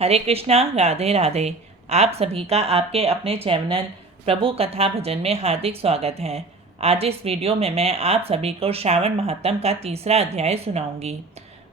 हरे कृष्णा, राधे राधे। आप सभी का आपके अपने चैनल प्रभु कथा भजन में हार्दिक स्वागत है। आज इस वीडियो में मैं आप सभी को श्रावण महात्म का तीसरा अध्याय सुनाऊंगी।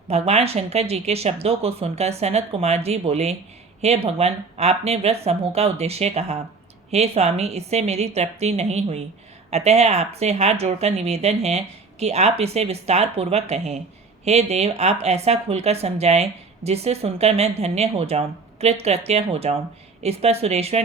भगवान शंकर जी के शब्दों को सुनकर सनत कुमार जी बोले, हे भगवान, आपने व्रत समूह का उद्देश्य कहा। हे स्वामी, इससे मेरी तृप्ति नहीं हुई, अतः आपसे हाथ जोड़कर निवेदन है कि आप इसे विस्तार पूर्वक कहें। हे देव, आप ऐसा खुलकर समझाएं जिससे सुनकर मैं धन्य हो जाऊं, कृतकृत्य हो जाऊं। इस पर सुरेश्वर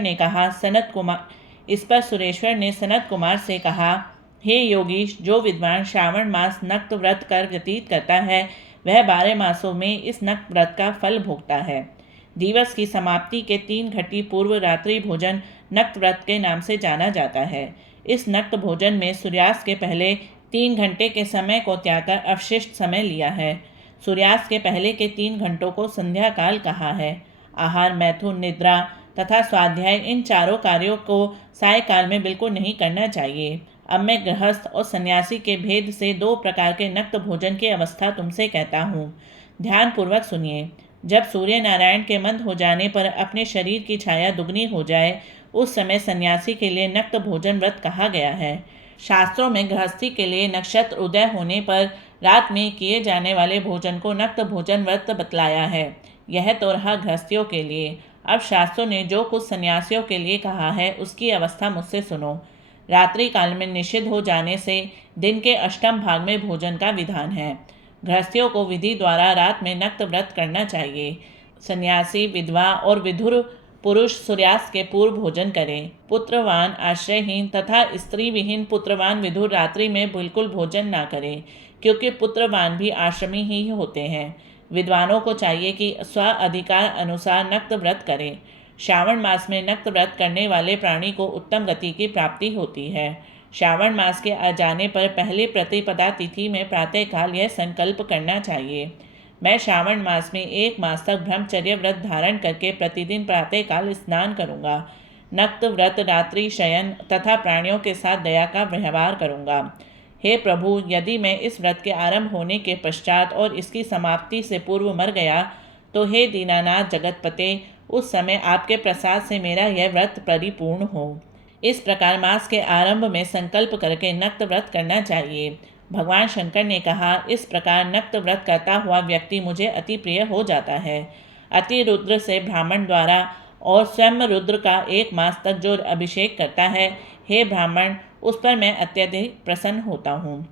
ने सनत कुमार से कहा, हे योगीश, जो विद्वान श्रावण मास नक्त व्रत कर व्यतीत करता है वह 12 मासों में इस नक्त व्रत का फल भोगता है। दिवस की समाप्ति के 3 घटी पूर्व रात्रि भोजन नक्त व्रत के नाम से जाना जाता है। इस नक्त भोजन में सूर्यास्त के पहले 3 घंटे के समय को त्याग कर अवशिष्ट समय लिया है। सूर्यास्त के पहले के 3 घंटों को संध्या काल कहा है। आहार, मैथुन, निद्रा तथा स्वाध्याय, इन चारों कार्यों को सायकाल में बिल्कुल नहीं करना चाहिए। अब मैं गृहस्थ और सन्यासी के भेद से 2 प्रकार के नक्त भोजन की अवस्था तुमसे कहता हूँ। ध्यान पूर्वक सुनिए। जब सूर्य नारायण के मंद हो जाने पर अपने शरीर की छाया दुगनी हो जाए, उस समय सन्यासी के लिए नक्त भोजन व्रत कहा गया है। शास्त्रों में गृहस्थी के लिए नक्षत्र उदय होने पर रात में किए जाने वाले भोजन को नक्त भोजन व्रत बतलाया है। यह तो रहा गृहस्थियों के लिए। अब शास्त्रों ने जो कुछ सन्यासियों के लिए कहा है उसकी अवस्था मुझसे सुनो। रात्रि काल में निषिद्ध हो जाने से दिन के अष्टम भाग में भोजन का विधान है। गृहस्थियों को विधि द्वारा रात में नक्त व्रत करना चाहिए। सन्यासी, विधवा और विधुर पुरुष सूर्यास्त के पूर्व भोजन करें। पुत्रवान, आश्रयहीन तथा स्त्री विहीन पुत्रवान विधुर रात्रि में बिल्कुल भोजन ना करें, क्योंकि पुत्रवान भी आश्रमी ही होते हैं। विद्वानों को चाहिए कि स्व अधिकार अनुसार नक्त व्रत करें। श्रावण मास में नक्त व्रत करने वाले प्राणी को उत्तम गति की प्राप्ति होती है। श्रावण मास के आ जाने पर पहली प्रतिपदा तिथि में प्रातःकाल यह संकल्प करना चाहिए, मैं श्रावण मास में 1 मास तक ब्रह्मचर्य व्रत धारण करके प्रतिदिन प्रातःकाल स्नान करूंगा। नक्त व्रत, रात्रि शयन तथा प्राणियों के साथ दया का व्यवहार करूंगा। हे प्रभु, यदि मैं इस व्रत के आरंभ होने के पश्चात और इसकी समाप्ति से पूर्व मर गया तो हे दीनानाथ जगतपते, उस समय आपके प्रसाद से मेरा यह व्रत परिपूर्ण हो। इस प्रकार मास के आरंभ में संकल्प करके नक्त व्रत करना चाहिए। भगवान शंकर ने कहा, इस प्रकार नक्त व्रत करता हुआ व्यक्ति मुझे अति प्रिय हो जाता है। अति रुद्र से ब्राह्मण द्वारा और स्वयं रुद्र का 1 मास तक जो अभिषेक करता है, हे ब्राह्मण, उस पर मैं अत्यधिक प्रसन्न होता हूँ,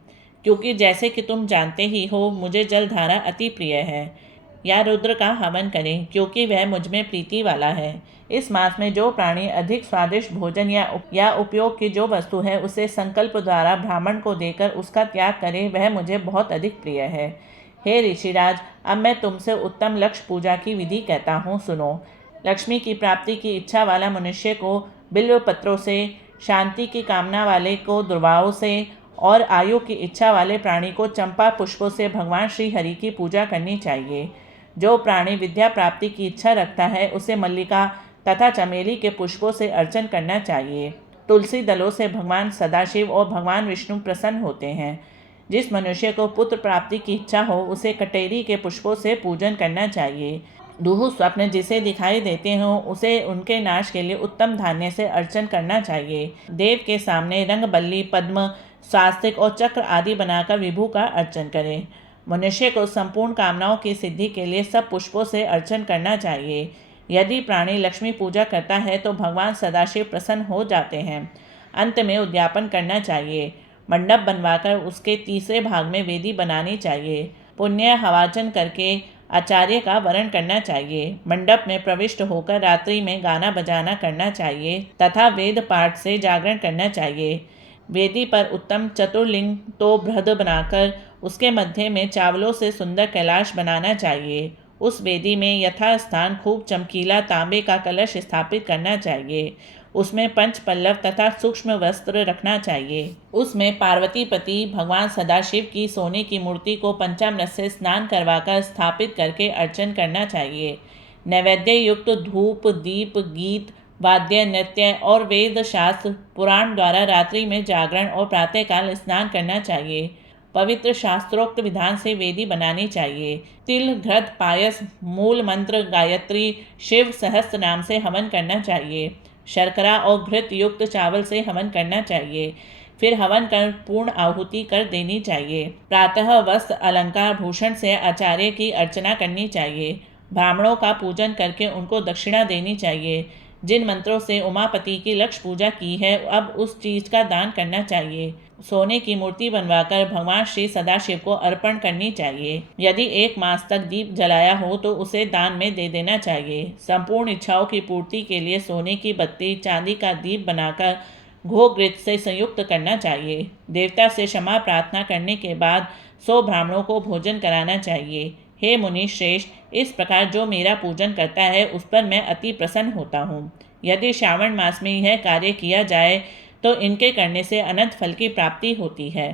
क्योंकि जैसे कि तुम जानते ही हो मुझे जलधारा अति प्रिय है। या रुद्र का हवन करें, क्योंकि वह मुझ में प्रीति वाला है। इस मास में जो प्राणी अधिक स्वादिष्ट भोजन या उपयोग की जो वस्तु है उसे संकल्प द्वारा ब्राह्मण को देकर उसका त्याग करे, वह मुझे बहुत अधिक प्रिय है। हे ऋषिराज, अब मैं तुमसे उत्तम लक्ष्य पूजा की विधि कहता हूँ, सुनो। लक्ष्मी की प्राप्ति की इच्छा वाला मनुष्य को बिल्व पत्रों से, शांति की कामना वाले को दुर्वाओं से और आयु की इच्छा वाले प्राणी को चंपा पुष्पों से भगवान श्री हरि की पूजा करनी चाहिए। जो प्राणी विद्या प्राप्ति की इच्छा रखता है उसे मल्लिका तथा चमेली के पुष्पों से अर्चन करना चाहिए। तुलसी दलों से भगवान सदाशिव और भगवान विष्णु प्रसन्न होते हैं। जिस मनुष्य को पुत्र प्राप्ति की इच्छा हो उसे कटेरी के पुष्पों से पूजन करना चाहिए। दुहु स्वप्न जिसे दिखाई देते हों उसे उनके नाश के लिए उत्तम धान्य से अर्चन करना चाहिए। देव के सामने रंगबल्ली, पद्म, स्वास्तिक और चक्र आदि बनाकर विभु का अर्चन करें। मनुष्य को संपूर्ण कामनाओं की सिद्धि के लिए सब पुष्पों से अर्चन करना चाहिए। यदि प्राणी लक्ष्मी पूजा करता है तो भगवान सदाशिव प्रसन्न हो जाते हैं। अंत में उद्यापन करना चाहिए। मंडप बनवाकर उसके तीसरे भाग में वेदी बनानी चाहिए। पुण्य हवाचन करके आचार्य का वरण करना चाहिए। मंडप में प्रविष्ट होकर रात्रि में गाना बजाना करना चाहिए तथा वेद पाठ से जागरण करना चाहिए। वेदी पर उत्तम चतुर्लिंग तो बृहद बनाकर उसके मध्य में चावलों से सुंदर कैलाश बनाना चाहिए। उस वेदी में यथास्थान खूब चमकीला तांबे का कलश स्थापित करना चाहिए। उसमें पंच पल्लव तथा सूक्ष्म वस्त्र रखना चाहिए। उसमें पार्वतीपति भगवान सदाशिव की सोने की मूर्ति को पंचामृत से स्नान करवाकर स्थापित करके अर्चन करना चाहिए। नैवेद्य युक्त धूप, दीप, गीत, वाद्य, नृत्य और वेद शास्त्र पुराण द्वारा रात्रि में जागरण और प्रातःकाल स्नान करना चाहिए। पवित्र शास्त्रोक्त विधान से वेदी बनानी चाहिए। तिल, घृत, पायस, मूल मंत्र, गायत्री, शिव सहस्त्र नाम से हवन करना चाहिए। शर्करा और घृत युक्त चावल से हवन करना चाहिए। फिर हवन कर पूर्ण आहुति कर देनी चाहिए। प्रातः वस्त्र, अलंकार, भूषण से आचार्य की अर्चना करनी चाहिए। ब्राह्मणों का पूजन करके उनको दक्षिणा देनी चाहिए। जिन मंत्रों से उमापति की लक्ष्य पूजा की है, अब उस चीज का दान करना चाहिए। सोने की मूर्ति बनवाकर भगवान श्री सदाशिव को अर्पण करनी चाहिए। यदि 1 मास तक दीप जलाया हो तो उसे दान में दे देना चाहिए। संपूर्ण इच्छाओं की पूर्ति के लिए सोने की बत्ती, चांदी का दीप बनाकर घोघृत से संयुक्त करना चाहिए। देवता से क्षमा प्रार्थना करने के बाद 100 ब्राह्मणों को भोजन कराना चाहिए। हे मुनि श्रेष्ठ, इस प्रकार जो मेरा पूजन करता है उस पर मैं अति प्रसन्न होता हूँ। यदि श्रावण मास में यह कार्य किया जाए तो इनके करने से अनंत फल की प्राप्ति होती है।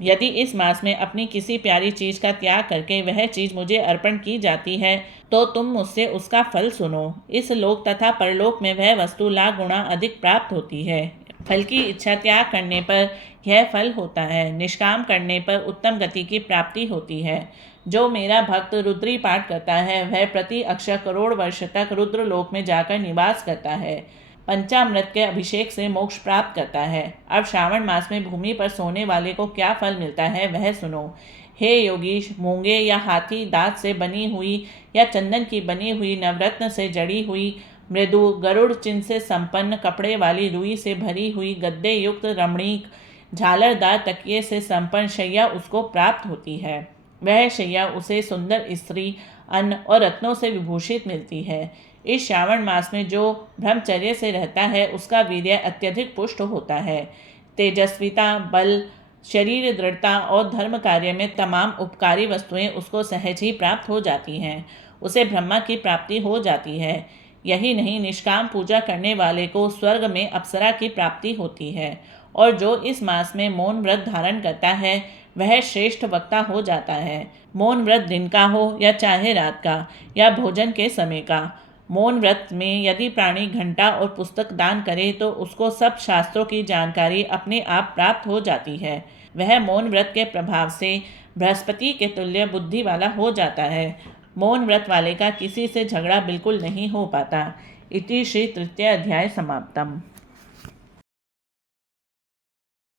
यदि इस मास में अपनी किसी प्यारी चीज का त्याग करके वह चीज मुझे अर्पण की जाती है तो तुम मुझसे उसका फल सुनो। इस लोक तथा परलोक में वह वस्तु लाख गुना अधिक प्राप्त होती है। फल की इच्छा त्याग करने पर यह फल होता है। निष्काम करने पर उत्तम गति की प्राप्ति होती है। जो मेरा भक्त रुद्री पाठ करता है वह प्रति अक्षर करोड़ वर्ष तक रुद्र लोक में जाकर निवास करता है। पंचामृत के अभिषेक से मोक्ष प्राप्त करता है। अब श्रावण मास में भूमि पर सोने वाले को क्या फल मिलता है वह सुनो। हे योगीश, मूंगे या हाथी दांत से बनी हुई या चंदन की बनी हुई, नवरत्न से जड़ी हुई, मृदु गरुड़ चिन्ह से संपन्न, कपड़े वाली रुई से भरी हुई, गद्दे युक्त रमणीक, झालरदार तकिए से संपन्न शैया उसको प्राप्त होती है। वह शैया उसे सुंदर स्त्री, अन्न और रत्नों से विभूषित मिलती है। इस श्रावण मास में जो ब्रह्मचर्य से रहता है उसका वीर्य अत्यधिक पुष्ट होता है। तेजस्विता, बल, शरीर दृढ़ता और धर्म कार्य में तमाम उपकारी वस्तुएं उसको सहज ही प्राप्त हो जाती हैं। उसे ब्रह्मा की प्राप्ति हो जाती है। यही नहीं, निष्काम पूजा करने वाले को स्वर्ग में अप्सरा की प्राप्ति होती है। और जो इस मास में मौन व्रत धारण करता है वह श्रेष्ठ वक्ता हो जाता है। मौन व्रत दिन का हो या चाहे रात का या भोजन के समय का। मौन व्रत में यदि प्राणी घंटा और पुस्तक दान करे तो उसको सब शास्त्रों की जानकारी अपने आप प्राप्त हो जाती है। वह मौन व्रत के प्रभाव से बृहस्पति के तुल्य बुद्धि वाला हो जाता है। मौन व्रत वाले का किसी से झगड़ा बिल्कुल नहीं हो पाता। इति श्री तृतीय अध्याय समाप्तम।